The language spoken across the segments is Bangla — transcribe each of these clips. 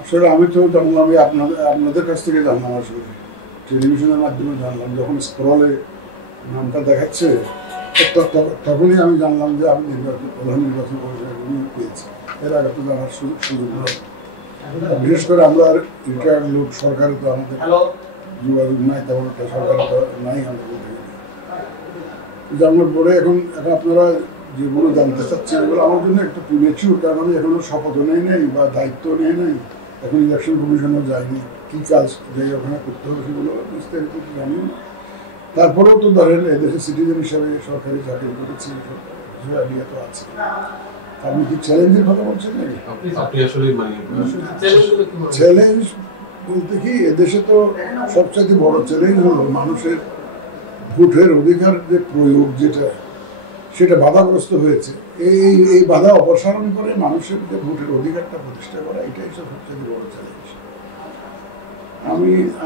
আসলে আমি তো জানলাম আপনাদের কাছ থেকে জানলাম, আসলে টেলিভিশনের মাধ্যমে জানলাম, যখন স্ক্রলে নামটা দেখাচ্ছে তখনই আমি জানলাম যে আমি প্রধান নির্বাচন কমিশনার পেয়েছি। এর আগে তো জানার সুযোগ হয়। বিশেষ করে আমরা রিটায়ার্ড লোক, সরকারে তো আমাদের যোগাযোগ নাই, তেমন একটা সরকারে তো নাই আমাদের। জানার পরে এখন আপনারা যেগুলো জানতে চাচ্ছেন এগুলো আমার জন্য একটু প্রিমেচিউর, কারণ আমি এখনো শপথও নেই বা দায়িত্ব নেই, এখন ইলেকশন কমিশনও যায়নি, কী কাজ যে ওখানে করতে হবে সেগুলো বিস্তারিত জানি না। তারপরেও তো ধরেন এদেশের সিটিজেন হিসাবে সরকারি চাকরি করেছি, কিছু আইডিয়া তো আছে। আপনি কি চ্যালেঞ্জের কথা বলছেন নাকি? চ্যালেঞ্জ বলতে কি, এদেশে তো সবচেয়ে বড় চ্যালেঞ্জ হলো মানুষের ভোটের অধিকার যে প্রয়োগ, সেটা বাধাগ্রস্ত হয়েছে। এই বাধা অপসারণ করে মানুষের যে ভোটের অধিকারটা প্রতিষ্ঠা করা, এটাই সবচেয়ে বড় চ্যালেঞ্জ।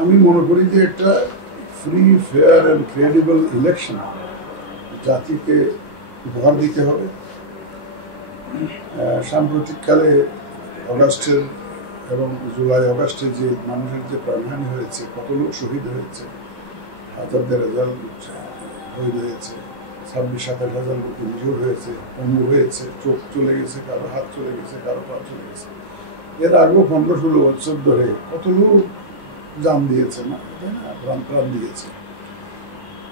আমি মনে করি যে একটা free, fair and credible election জাতিকে উপহার দিতে হবে। সাম্প্রতিককালে অগাস্টের এবং জুলাই অগাস্টে যে মানুষের যে প্রাণহানি হয়েছে, কত লোক শহীদ হয়েছে, হাজারদের হাজার শহীদ হয়েছে, 26-27 লোক ইনজুর হয়েছে, পঙ্গু হয়েছে, চোখ চলে গেছে, কারো হাত চলে গেছে, কারো পা চলে গেছে। এর আগেও 15-16 বছর ধরে কত লোক জান দিয়েছে, না তাই না, প্রাণ দিয়েছে,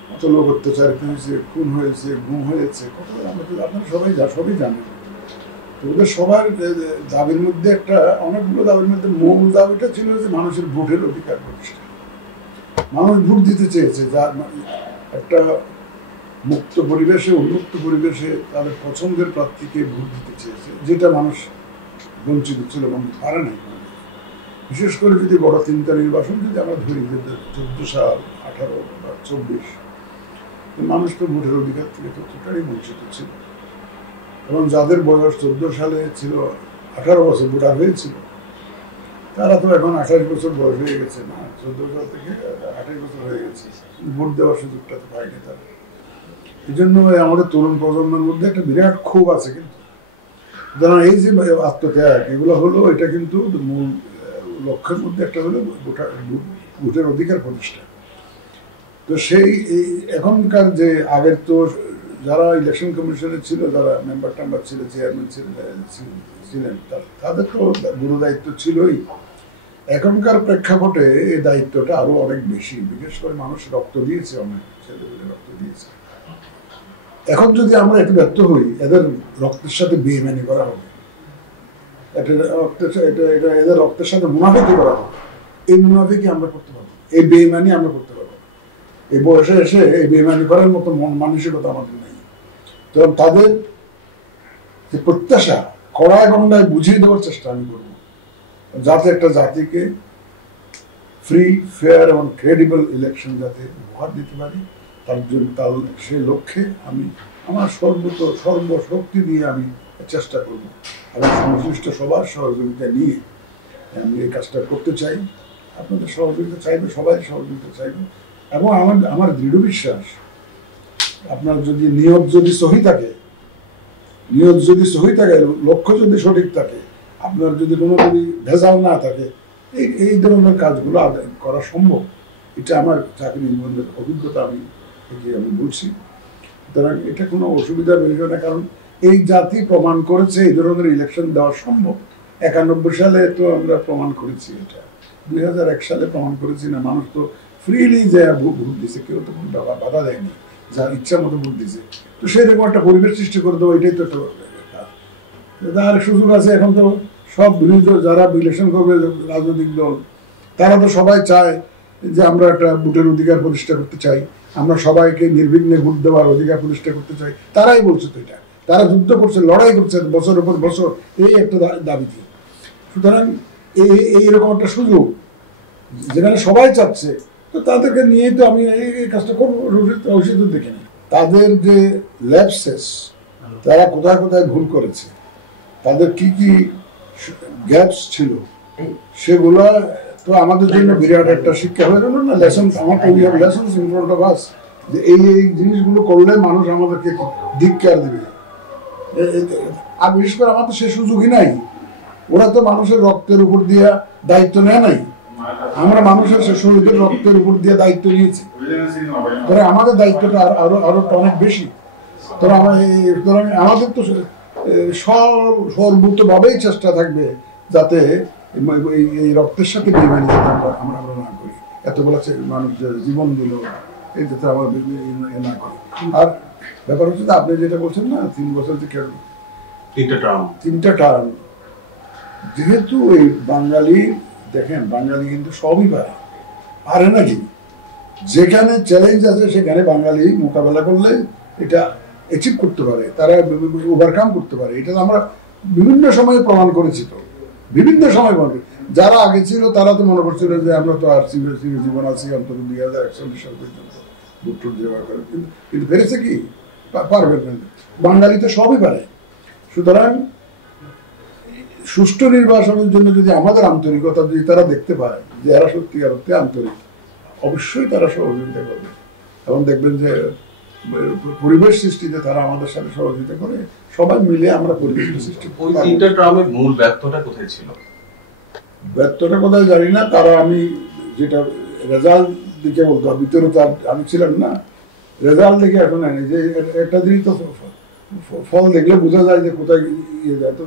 কত লোক অত্যাচারিত হয়েছে, খুন হয়েছে, গুম হয়েছে, কত আপনারা সবই জানেন। তো ওদের সবার দাবির মধ্যে অনেকগুলো দাবির মধ্যে মূল দাবিটা ছিল যে মানুষের ভোটের অধিকার প্রতিষ্ঠা। মানুষ ভোট দিতে চেয়েছে, যার একটা মুক্ত পরিবেশে, উন্মুক্ত পরিবেশে তাদের পছন্দের প্রার্থীকে ভোট দিতে চেয়েছে, যেটা মানুষ বঞ্চিত ছিল এবং পারে নাই। বিশেষ করে যদি বড় তিনটা নির্বাচন যদি আমরা ধরি, 14 সাল, 18 বা 24, মানুষ তো ভোটের অধিকার থেকে ততটাই বঞ্চিত ছিল। এবং যাদের বয়স 14 সালে ছিল, 18 বছর ভোটার হয়েছিল, তারা তো এখন 28 বছর বয়স হয়ে গেছে, না 14 সাল থেকে 28 বছর হয়ে গেছে, ভোট দেওয়ার সুযোগটা তো পায়নি তারা। এই জন্য আমাদের তরুণ প্রজন্মের মধ্যে একটা বিরাট ক্ষোভ আছে। কিন্তু এই যে আত্মত্যাগ, এগুলো হলো, এটা কিন্তু মূল লক্ষ্যের মধ্যে একটা হলো ভোটের অধিকার প্রতিষ্ঠা। তো এখনকার যে আগের তো যারা ইলেকশন কমিশনে ছিল, যারা মেম্বার টেম্বার ছিল, চেয়ারম্যান ছিলেন, তাদের তো গুরু দায়িত্ব ছিলই। এখনকার প্রেক্ষাপটে এই দায়িত্বটা আরো অনেক বেশি। বিশেষ করে মানুষ রক্ত দিয়েছে, অনেক ছেলেমেয়ে রক্ত দিয়েছে। এখন যদি আমরা একটু ব্যর্থ হই, এদের রক্তের সাথে বেইমানি করা হবে, এদের রক্তের সাথে মুনাফিকি করা হবে। এই মুনাফিকি আমরা করতে পারবো, এই বেইমানি আমরা করতে পারবো। এই বয়সে এসে এই বেইমানি করার মতো মন মানসিকতা আমাদের নেই। তো তাদের যে প্রত্যাশা, কড়ায় গন্ডায় বুঝিয়ে দেওয়ার চেষ্টা আমি করবো, যাতে একটা জাতিকে ফ্রি, ফেয়ার এবং ক্রেডিবল ইলেকশন যাতে উপহার দিতে পারি, তার সেই লক্ষ্যে আমি আমার সর্বশক্তি দিয়ে আমি চেষ্টা করব এবং সংশ্লিষ্ট সবার সহযোগিতা নিয়ে আমি এই কাজটা করতে চাই। আপনাদের সহযোগিতা চাইবে, সবাই সহযোগিতা চাইবে। এবং আমার দৃঢ় বিশ্বাস, আপনার যদি নিয়ত যদি সহি থাকে, লক্ষ্য যদি সঠিক থাকে, আপনার যদি কোনো ভেজাল না থাকে, এই ধরনের কাজগুলো করা সম্ভব। এটা আমার চাকরি জীবনের অভিজ্ঞতা, আমি বলছি। সুতরাং এটা কোনো অসুবিধার বিষয় না, কারণ এই জাতি প্রমাণ করেছে এই ধরনের ইলেকশন দেওয়া সম্ভব। 91 সালে তো আমরা প্রমাণ করেছি, এটা 2001 সালে প্রমাণ করেছি না। মানুষ তো ফ্রিলি যে ভোট দিছে, কেউ তো কোনো বাধা দেয়নি, যার ইচ্ছা মতো ভোট দিছে। তো সেরকম একটা পরিবেশ সৃষ্টি করে দেবো, এটাই তো তার সুযোগ আছে। এখন তো সব বিরোধী যারা ইলেকশন করবে, রাজনৈতিক দল, তারা তো সবাই চায় যে আমরা একটা ভোটের অধিকার প্রতিষ্ঠা করতে চাই, আমরা সবাইকে নির্বিঘ্নে ভোট দেওয়ার অধিকার প্রতিষ্ঠা করতে চাই। তারাই বলছে তো এটা, তারা যুদ্ধ করছে, লড়াই করছে বছরের পর বছর এই একটা দাবিতে। সুতরাং এইরকম একটা সুযোগ যেখানে সবাই চাচ্ছে, তো তাদেরকে নিয়েই তো আমি এই কাজটা করবো। রশিদ দেখে নিই তাদের যে ল্যাপসেস, তারা কোথায় কোথায় ভুল করেছে, তাদের কি কি গ্যাপস ছিল, সেগুলো তো আমাদের জন্য বিরাট একটা শিক্ষা হয়ে গেল না, লেসন। আমার তো we have lessons in front of us, যে এই জিনিসগুলো করলে মানুষ আমাদেরকে ধিক্কার দেবে। আর বিশেষ করে আমার তো সে সুযোগই নাই। ওরা তো মানুষের রক্তের উপর দিয়া দায়িত্ব নেয় নাই। আমরা মানুষের শহীদের রক্তের উপর দিয়ে দায়িত্ব নিয়েছি, তবে আমাদের দায়িত্বটা আরো আরো অনেক বেশি। আমাদের তো সর্বোচ্চভাবেই চেষ্টা থাকবে যাতে এই রক্তের সাথে বেইমানি আমরা না করি। এতগুলো মানুষ জীবন দিল, এটাতে আমরা না করি। আর ব্যাপার হচ্ছে যে আপনি যেটা বলছেন না 3 বছর যে তিনটা টার্ম, যেহেতু এই বাঙালি দেখেন, বাঙালি কিন্তু সবই পারে নাকি, যেখানে চ্যালেঞ্জ আছে সেখানে বাঙালি মোকাবেলা করলে এটা অ্যাচিভ করতে পারে, তারা ওভারকাম করতে পারে। এটা আমরা বিভিন্ন সময়ে প্রমাণ করেছি। তো বিভিন্ন সময় বলে যারা আগে ছিল তারা তো মনে করছিল যে আমরা তো আর জীবন আছি অন্তত 2041 সাল পর্যন্ত বুট্টুর জোগাড় করে, কিন্তু পেরেছে কি? পারবে না। বাঙালি তো সবই পারে। সুতরাং সুষ্ঠু নির্বাচনের জন্য যদি আমাদের আন্তরিকতা যদি তারা দেখতে পায় যে এরা সত্যিকার অর্থে আন্তরিক, অবশ্যই তারা সহযোগিতা করবে। এবং দেখবেন যে পরিবেশ সৃষ্টিতে তারা আমাদের সাথে সহযোগিতা করে, সবাই মিলে আমরা পরিবেশ সৃষ্টি করি। মূল ব্যর্থটা কোথায় ছিল? ব্যর্থটা কোথায় জানি না। তারা আমি যেটা রেজাল্ট দিকে বলতো, ভিতরে তো আমি ছিলাম না, রেজাল্ট দেখে এখন আনি যে একটা দিনই তো ফল দেখলে বোঝা যায় যে কোথায় ইয়ে যায়। তো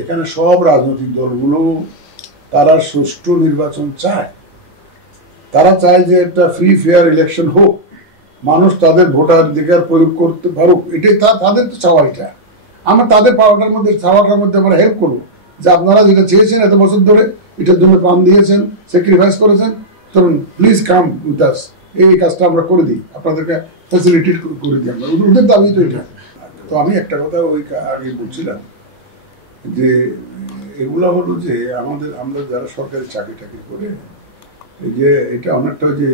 এখানে সব রাজনৈতিক দলগুলো তারা সুষ্ঠু নির্বাচন চায়, তারা চায় যে একটা ফ্রি ফেয়ার ইলেকশন হোক, মানুষ তাদের ভোটাধিকার প্রয়োগ করতে পারুক, এটাই তাদের তো চাওয়া। এটা আমরা তাদের চাওয়াটার মধ্যে আমরা হেল্প করবো যে আপনারা যেটা চেয়েছেন এত বছর ধরে, এটার জন্য প্রাণ দিয়েছেন, স্যাক্রিফাইস করেছেন, তখন প্লিজ কাম উইথ আস, এই কাজটা আমরা করে দিই, আপনাদেরকে ফ্যাসিলিটেট করে দিই। আমরা ওদের দাবি তো এটা। তো আমি একটা কথা ওই আগে বলছিলাম যে এগুলো হলো যে আমরা যারা সরকারি চাকরি টাকরি করে, এই যে এটা অনেকটা যে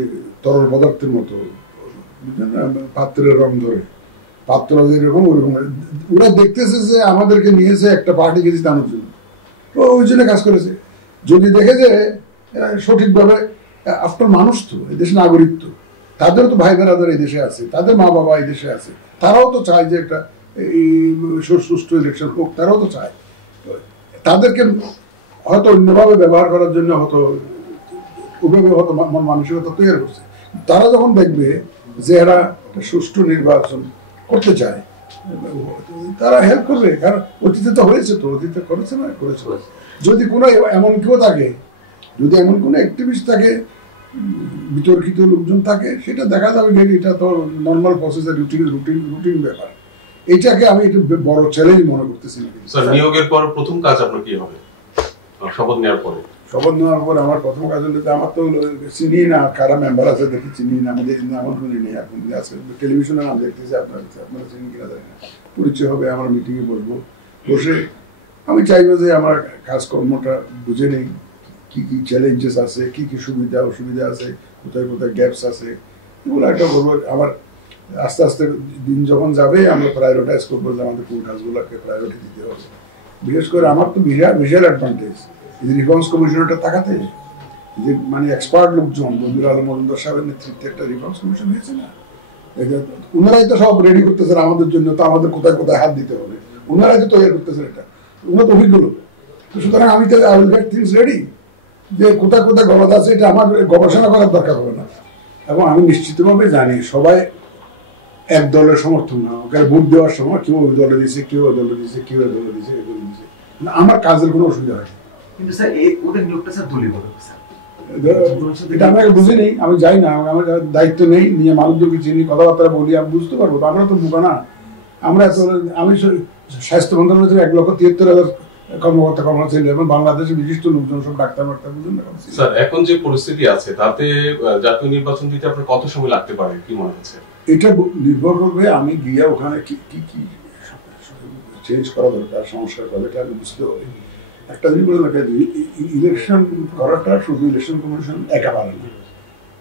তরল পদার্থের মতো, বুঝলেন না, পাত্রের রং ধরে, পাত্র যেরকম ওরকম ওরা দেখতেছে যে আমাদেরকে নিয়েছে একটা পার্টিকে জিতানোর জন্য, তো ওই জন্য কাজ করেছে। যদি দেখে যে সঠিকভাবে, আফটার মানুষ তো এই দেশে নাগরিক, তো তাদেরও তো ভাই বেড়াদার এই দেশে আছে, তাদের মা বাবা এই দেশে আছে, তারাও তো চায় যে একটা এই সুষ্ঠু ইলেকশন হোক, তারাও তো চায়। তাদেরকে হয়তো অন্যভাবে ব্যবহার করার জন্য হয়তো ওভাবে হয়তো মানসিকতা তৈরি করছে। তারা যখন দেখবে যে এরা সুষ্ঠু নির্বাচন করতে চায়, তারা হেল্প করবে। কারণ অতীতে তো হয়েছে, তো অতীতে করেছে না, করেছে। যদি কোনো এমন কেউ থাকে, যদি এমন কোনো অ্যাক্টিভিস্ট থাকে, বিতর্কিত লোকজন থাকে, সেটা দেখা যাবে যে এটা তো নর্মাল প্রসেসের রুটিন ব্যাপার। এইটাকে আমি একটু বড় চ্যালেঞ্জ মনে করতেছি। নিয়োগের পর প্রথম কাজ আপনার কি হবে? শপথ নেওয়ার পরে আমার প্রথম কাজ হলো, আমার তো চিনি না কারা মেম্বার আছে, দেখি চিনি না, আমাদের নাম শুনি নেই। এখন টেলিভিশনে নাম দেখতেছি, আপনারা চিনি কিনা জানি না। পরিচয় হবে, আমার মিটিংয়ে বসবো, বসে আমি চাইবো যে আমার কাজকর্মটা বুঝে নেই, কি কি চ্যালেঞ্জেস আছে, কি কি সুবিধা অসুবিধা আছে, কোথায় কোথায় গ্যাপস আছে, এগুলো একটা বলবো। আবার আস্তে আস্তে দিন যখন যাবে আমরা প্রায়োরিটাইজ করবো যে আমাদের কোন কাজগুলোকে প্রায়োরিটি দিতে হবে। বিশেষ করে আমার তো বিশাল অ্যাডভান্টেজ রিফর্মস কমিশনটা তাকাতে, যে মানে এক্সপার্ট লোকজন, বদিউল আলম মজুমদার সাহেবের নেতৃত্বে একটা রিফর্মস কমিশন হয়েছে না, ওনারাই তো সব রেডি করতেছেন আমাদের জন্য। তো আমাদের কোথায় কোথায় হাত দিতে হবে ওনারাই তো তৈরি করতেছেন, এটা ওনার তো অভিজ্ঞ লোক। সুতরাং আমি তো I will get things ready, যে কোথায় কোথায় গলদ আছে এটা আমার গবেষণা করার দরকার হবে না। এবং আমি নিশ্চিতভাবে জানি সবাই এক দলের সমর্থন না, ওকে ভোট দেওয়ার সময় কেউ ওই দলে দিয়েছে, কেউ ওই দলে দিয়েছে, কেউ ওই দলে দিয়েছে, এগুলো দিয়েছে, আমার কাজের কোনো অসুবিধা হয়। কিন্তু স্যার ওদের নিয়োগটা স্যার দলীয় হবে স্যার, এটা আমি বুঝি নেই, আমি যাই না, আমার দায়িত্ব নেই, নিয়ে মানুষদেরকে চিনি, কথাবার্তা বলি, আমি বুঝতে পারবো। আমরা তো বোকা না, আমরা আমি স্বাস্থ্য মন্ত্রণালয়ের 1,73,000 কর্মকর্তা কর্মচারী এবং বাংলাদেশের বিশিষ্ট লোকজন, সব ডাক্তার মাক্তার, বুঝুন না স্যার। এখন যে পরিস্থিতি আছে তাতে জাতীয় নির্বাচন দিতে আপনার কত সময় লাগতে পারে কি মনে হচ্ছে? এটা নির্ভর করবে আমি গিয়ে ওখানে কি কি কি চেঞ্জ করা দরকার, সংস্কার করা, এটা আমি বুঝতে পারি। একটা জিনিস বলে দেখা যায়, ইলেকশন করাটা শুধু ইলেকশন কমিশন একা পারে না।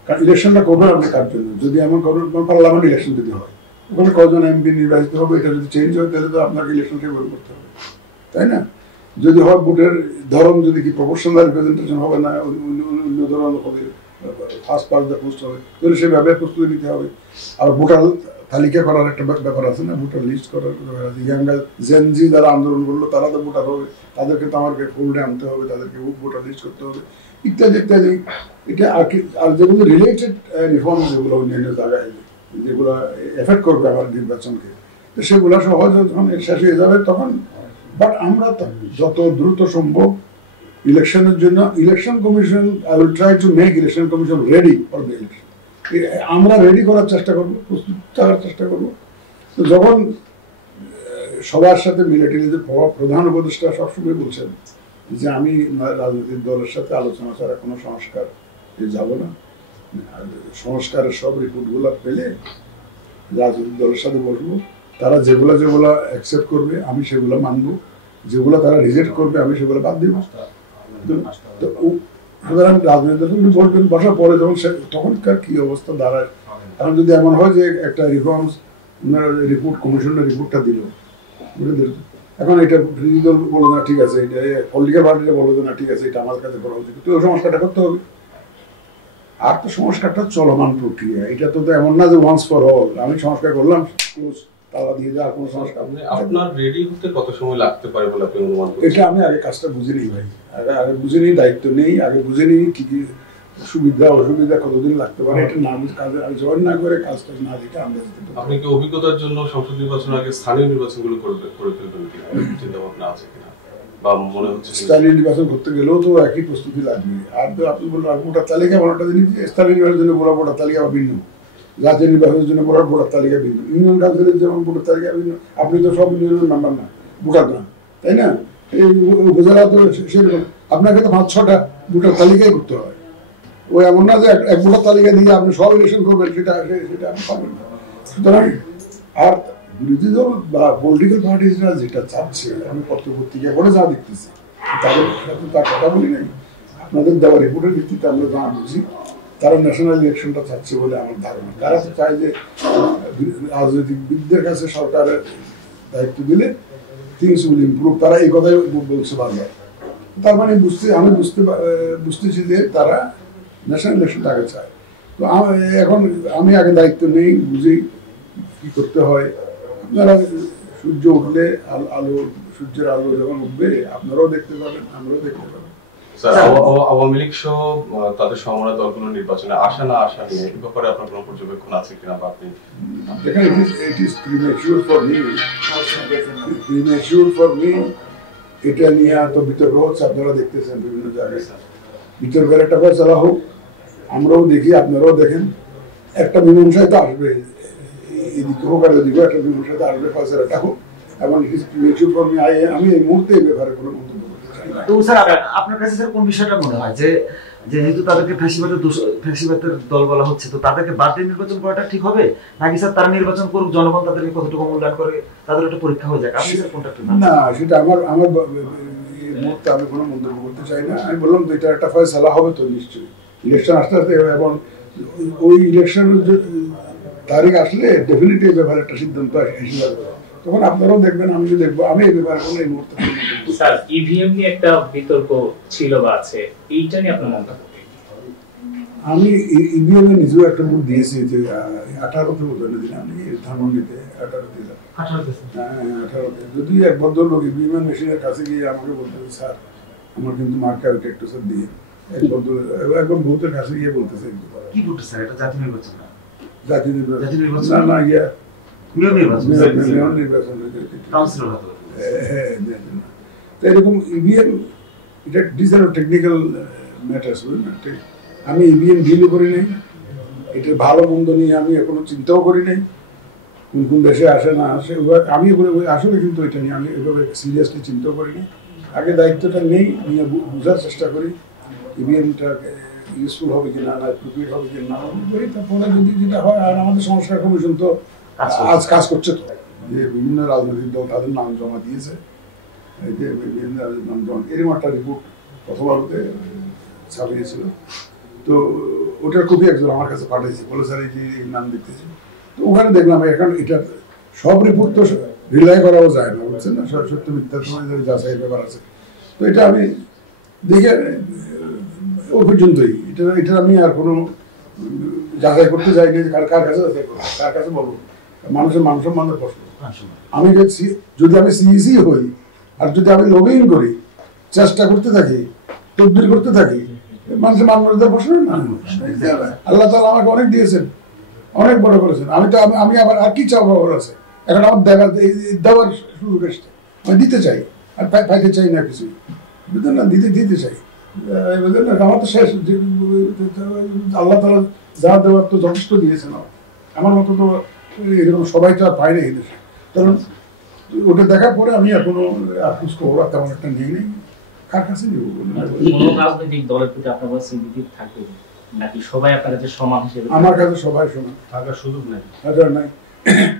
কারণ ইলেকশনটা করবেন আপনি কার জন্য? যদি এমন করবেন পার্লামেন্ট ইলেকশন যদি হয়, ওখানে কজন এমপি নির্বাচিত হবে, এটা যদি চেঞ্জ হয় তাহলে তো আপনাকে ইলেকশনকে বের করতে হবে, তাই না? যদি হয় ভোটের ধরন যদি কি প্রপোর্শনাল রিপ্রেজেন্টেশন হবে না, অন্য ধরন হবে, ফার্স্ট পাস দ্য পোস্ট হবে, তাহলে সেভাবে প্রস্তুতি নিতে হবে। আর ভোটার তালিকা করার একটা ব্যাপার আছে না, ভোটার লিস্ট করার ব্যাপার আছে। ইয়াঙ্গার জেনজি যারা আন্দোলন করলো তারা তো ভোটার হবে, তাদেরকে তো আমাকে ফোল্ডে আনতে হবে, তাদেরকে ভোটার লিস্ট করতে হবে ইত্যাদি ইত্যাদি। এটা আর যেগুলো রিলেটেড রিফর্ম, যেগুলো অন্যান্য জায়গায় যেগুলো এফেক্ট করবে আমার নির্বাচনকে, তো সেগুলো সহজ যখন শেষ হয়ে যাবে তখন। বাট আমরা যত দ্রুত সম্ভব ইলেকশনের জন্য, election commission, I will try to make election commission ready for the election. আমরা রেডি করার চেষ্টা করবো, প্রস্তুত থাকার চেষ্টা করবো। তো যখন সবার সাথে মিলিটারিদের প্রধান উপদেষ্টা সবসময় বলছেন যে আমি রাজনৈতিক দলের সাথে আলোচনা ছাড়া কোনো সংস্কার যাব না, সংস্কারের সব রিপোর্টগুলো পেলে রাজনৈতিক দলের সাথে বসবো, তারা যেগুলো যেগুলো অ্যাকসেপ্ট করবে আমি সেগুলো মানবো, যেগুলো তারা রিজেক্ট করবে আমি সেগুলো বাদ দিব। সুতরাং রাজনৈতিক দল বলবেন, বসার পরে যখন তখনকার কি অবস্থা দাঁড়ায়। এখন যদি এমন হয় যে একটা রিফর্মস রিপোর্ট, কমিশনের রিপোর্টটা দিল, এখন এটা বিরোধী দল বলো না ঠিক আছে, এটা পলিটিক্যাল পার্টিটা বলো না ঠিক আছে, এটা আমার কাছে করা উচিত, তো সংস্কারটা করতে হবে। আর তো সংস্কারটা চলমান প্রক্রিয়া, এটা তো এমন না যে ওয়ান্স ফর অল আমি সংস্কার করলাম তারা দিয়ে দেওয়ার কোনো সংস্কার। আপনার রেডি হতে কত সময় লাগতে পারে বলে আপনি অনুমান করেন? এটা আমি আগে কাজটা বুঝে নিই ভাই, আগে বুঝে নিই, দায়িত্ব নেই, আগে বুঝে নিই কি কি সুবিধা অসুবিধা কতদিন লাগতে পারে, এটা না বুঝে কাজে আমি জয়েন না করে কাজটা না দিতে আমরা। আপনি কি অভিজ্ঞতার জন্য সংসদ নির্বাচন আগে স্থানীয় নির্বাচনগুলো করে ফেলবেন কিনা, চিন্তা ভাবনা আছে কিনা, বা মনে হচ্ছে স্থানীয় নির্বাচন করতে গেলেও তো একই প্রস্তুতি লাগবে। আর তো আপনি বললেন ভোটার তালিকা বানাটা জিনিস, স্থানীয় নির্বাচনের জন্য বড় ভোটার তালিকা ভিন্ন, জাতীয় নির্বাচনের জন্য বড় ভোটার তালিকা ভিন্ন, ইউনিয়ন কাউন্সিলের যেমন ভোটার তালিকা ভিন্ন। আপনি তো সব ইউনিয়নের মেম্বার না, ভোটার না, তাই না? এই উপজেলা তো সেরকম, আপনাকে তো 5-6টা ভোটার তালিকাই করতে হয়। ওই এমন না যে এক ভোটার তালিকা দিয়ে আপনি সব ইলেকশন করবেন, সেটা আপনি পাবেন না। সুতরাং আর বিরোধী দল বা পলিটিক্যাল পার্টিরা যেটা চাচ্ছে, আমি পত্রপত্রিকা করে যা দেখতেছি, তাদের সাথে তার কথা বলি নাই, আপনাদের দেওয়া রিপোর্টের ভিত্তিতে আমরা যা বুঝি, তারা ন্যাশনাল ইলেকশনটা চাচ্ছে বলে আমার ধারণা। তারা তো চায় যে রাজনৈতিকবিদদের কাছে সরকারের দায়িত্ব দিলে থিংস উইল ইমপ্রুভ, তারা এই কথাই বলছে বারবার। তার মানে আমি বুঝতেছি যে তারা ন্যাশনাল ইলেকশনটা আগে চায়। তো এখন আমি আগে দায়িত্ব নেই, বুঝি কি করতে হয়। আপনারা সূর্য উঠলে সূর্যের আলো যখন উঠবে আপনারাও দেখতে পাবেন, আমরাও দেখতে পাবেন। আওয়ামী লীগ সহ তাদের সমমনা দলগুলো নির্বাচনে আসা না আসা নিয়ে এই ব্যাপারে আপনার কোনো পর্যবেক্ষণ আছে কিনা, বা আপনি দেখেন, it is premature for me এটা নিয়ে এত বিতর্ক হচ্ছে, আপনারা দেখতেছেন বিভিন্ন জায়গায়। বিতর্কের একটা ফয়সালা হোক, আমরাও দেখি, আপনারাও দেখেন, একটা মীমাংসায় তো আসবে, এদিকে হোক আর ওদিকে একটা মীমাংসায় তো আসবে, ফয়সালাটা হোক। এবং it is premature for me, আমি এই মুহূর্তে এই ব্যাপারে কোনো মন্তব্য করতে চাই না। তো স্যার আপনার কাছে স্যার কোন বিষয়টা মনে হয় যে যেহেতু তাদেরকে ফ্যাসিবাদের দল বলা হচ্ছে, তো তাদেরকে বাদ দিয়ে নির্বাচন করাটা ঠিক হবে, নাকি স্যার তারা নির্বাচন করুক, জনগণ তাদেরকে কতটুকু মূল্যায়ন করে, তাদের একটা পরীক্ষা হয়ে যাক? আপনি স্যার কোনটা? না, সেটা আমার মুহূর্তে আমি কোনো মন্তব্য করতে চাই না। আমি বললাম তো এটা একটা ফয়সালা হবে তো নিশ্চয়ই, ইলেকশন আস্তে আস্তে, এবং ওই ইলেকশনের তারিখ আসলে ডেফিনেটলি এই ব্যাপারে একটা সিদ্ধান্ত এসে যাবে, তখন আপনারাও দেখবেন, আমিও দেখবো। আমি এই ব্যাপারে কোনো এই মুহূর্তে স্যার ইভিএম নিয়ে একটা বিতর্ক ছিল বা আছে, এইটা নিয়ে আপনার মন্তব্য? আমি ইভিএম এ নিজেও একটা ভোট দিয়েছি, যে 18তে ভোট দিন, আমি ধানমন্ডিতে 18 দিলাম। 18তে যদি এক ভদ্রলোক ইভিএম মেশিনের কাছে গিয়ে আমাকে বলতেছে, স্যার আমার কিন্তু মার্কা ওইটা একটু স্যার দিয়ে, একদম ভোটের কাছে গিয়ে বলতেছে, কি ভোট স্যার? এটা জাতীয় নির্বাচন না, জাতীয় নির্বাচন না, ইয়া এরকম ইভিএম, এটা টেকনিক্যাল ম্যাটার্স। আমি ইভিএম ডিলও করি নাই, এটা ভালো মন্দ নিয়ে আমি এখনো চিন্তাও করি নাই, কোন কোন দেশে আসে না আসে আমি আসলে, কিন্তু এটা নিয়ে আমি এভাবে সিরিয়াসলি চিন্তাও করি নাই। আগে দায়িত্বটা নেই, নিয়ে বোঝার চেষ্টা করি ইভিএমটা ইউজফুল হবে কিনা, না অ্যাপ্রোপ্রিয়েট হবে কিনা না হবে, তারপরে যদি যেটা হয়। আর আমাদের সংস্কার কমিশন তো আজ কাজ করছে, তো যে বিভিন্ন রাজনৈতিক দল তাদের নাম জমা দিয়েছে, এই যে বিভিন্ন নাম জমা, এরকম একটা রিপোর্ট প্রথমবারতে ছাপিয়েছিল। তো ওটার কপি একজন আমার কাছে পাঠিয়েছে, বলে স্যার এই যে নাম দেখতেছি। তো ওখানে দেখলাম এখন এটা সব রিপোর্ট তো রিলাই করাও যায় না, বুঝছেন না, সত্য মিথ্যার সময় যাচাইয়ের ব্যাপার আছে। তো এটা আমি দেখে ও পর্যন্তই, এটা আমি আর কোনো যাচাই করতে যাইনি, কার কাছে যাচাই করবো, কার কাছে বলবো। মানুষের মান সম্মানের প্রশ্ন। আমি যদি আমি সিইসি হই আর যদি আমি লবিং করি, চেষ্টা করতে থাকি, তদবির করতে থাকি, মানুষের মান মর্যাদার প্রশ্ন না। আল্লাহ তাআলা আমাকে অনেক দিয়েছেন, অনেক বড় করেছেন। আমি আবার আর কি চাওয়ার আছে? এখন আমার দেওয়ার সুযোগ এসছে, আমি দিতে চাই, আর পাইতে চাই না কিছু, বুঝলেন না? দিতে চাই, বুঝলেন না? আমার তো শেষ, আল্লাহ তাআলা যা দেওয়ার তো যথেষ্ট দিয়েছেন। আমার মতো তো এরকম সবাই তো আর পায় না এই দেশে। কারণ ওটা দেখার পরে আমি এখনো খবর তেমন একটা নিয়ে নেই, কার কাছে নিব? কোনো রাজনৈতিক দলের প্রতি আপনার সিম্পাথি থাকবে নাকি সবাই আপনার কাছে সমান হিসেবে? আমার কাছে সবাই সমান, থাকার সুযোগ নেই। নাই।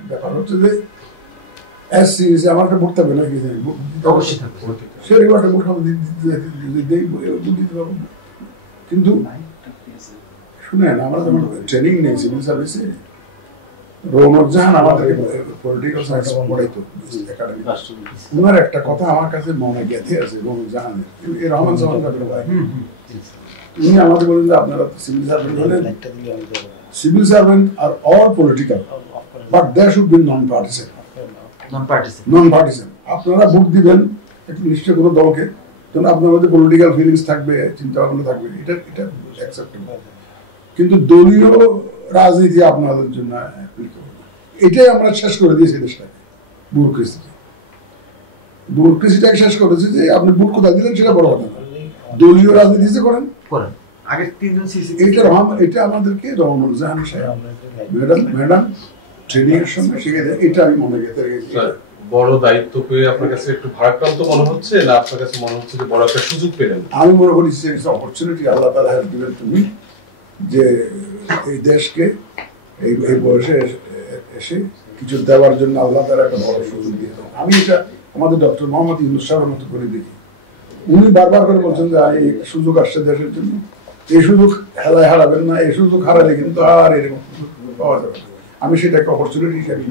ব্যাপার হচ্ছে যে এসসি আমার একটা ভোট থাকবে না, কি জানি অবশ্যই থাকবে, সেরকম একটা ভোট আমি দিতে পারবো। কিন্তু শুনেন, আমরা যখন ট্রেনিং নেই সিভিল সার্ভিসে, রৌনক জাহান আমাদের পলিটিক্যাল সায়েন্স পড়াইতো একাডেমি, ওনার একটা কথা আমার কাছে মনে গেঁথে আছে। রৌনক জাহানের, এই রহমান সামান ভাই, উনি আমাদের বলেন যে আপনারা সিভিল সার্ভেন্ট হলেন, civil servant are all political, but there should be non partisan. আপনারা ভোট দিবেন একটু নিশ্চয় কোনো দলকে, তাহলে আপনার মধ্যে পলিটিক্যাল ফিলিংস থাকবে, চিন্তা ভাবনা থাকবে, এটা অ্যাকসেপ্টেবল। কিন্তু দলীয় রাজনীতি আপনাদের জন্য এটাই আমরা শেষ করে দিয়েছি দেশটাকে, ব্যুরোক্রেসিটাকে শেষ করেছি। যে আপনি ভোট কোথায় দিলেন সেটা বড় কথা না, দলীয় রাজনীতি যে করেন। আগে তিনজন সিসি, এটা আমাদেরকে রহমান জাহান সাহেব ম্যাডাম ট্রেনিং এর সঙ্গে শিখে দেয়। এটা আমি মনে গেঁথে রেখেছি। বড় দায়িত্ব পেয়ে আপনার কাছে একটু ভারাক্রান্ত মনে হচ্ছে, না আপনার কাছে মনে হচ্ছে যে বড় একটা সুযোগ পেলেন? আমি মনে করি অপরচুনিটি আল্লাহ তাআলা হ্যাজ গিভেন টু মি, যে এই দেশকে এই বয়সে এসে কিছু দেওয়ার জন্য আল্লাহ তাআলা একটা বড় সুযোগ দিয়েছেন। আমি এটা আমাদের ডক্টর মোহাম্মদ ইউনূস সাহেবের মতো করে দেখি। উনি বারবার করে বলছেন যে এই সুযোগ আসছে দেশের জন্য, এই সুযোগ হেলায় হারাবেন না, এই সুযোগ হারালে কিন্তু আর এরকম সুযোগ পাওয়া যাবে না। আমি সেটাকে অপরচুনিটি হিসেবে